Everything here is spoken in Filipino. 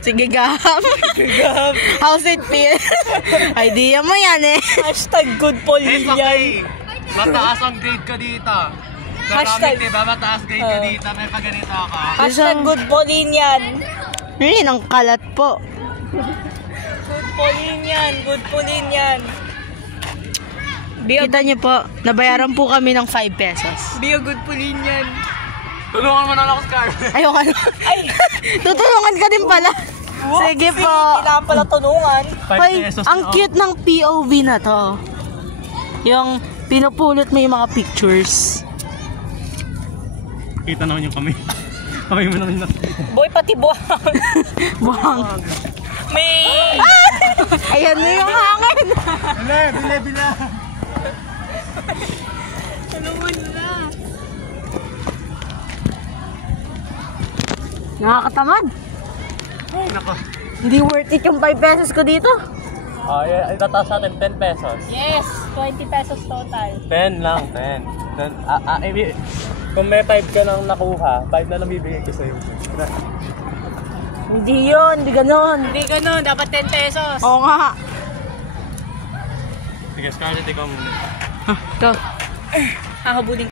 Sige, Gab. How's it feel? Idea mo yan eh. Hashtag good Pauline yan. Mataas ang grade ka dito. Hashtag, diba? Mataas grade ka dito. May paganito ka. Hashtag good Pauline yan. Yun, ang kalat po. Good Pauline yan. Good Pauline yan. Kita niyo po, nabayaran po kami ng 5 pesos. Be a good Pauline yan. Tulungan mo na ako, Scar. Ayoko ano. Ay! Tutulungan ka din pala. Sige po. Kailangan pala tulungan. 5 Hoy, pesos ang cute ng POV na to. Yung pinupulot mo yung mga pictures. Kita naman yung kami. Kami mo naman yung Boy, pati buwang. Buwang. May... Ayan na yung hangin. Bila. Tulungan na. Nakakatamad. Ay, nako. Hindi worth it yung 5 pesos ko dito. Itataas natin 10 pesos. Yes, 20 pesos total. 10 lang, 10. Kung may 5 ka nang nakuha, 5 na lang bibigay ko sa'yo. Hindi yun, hindi ganon. Hindi ganun, dapat 10 pesos. Oo nga. Sige, Scarlett, ikaw muna. Ito. Hahabulin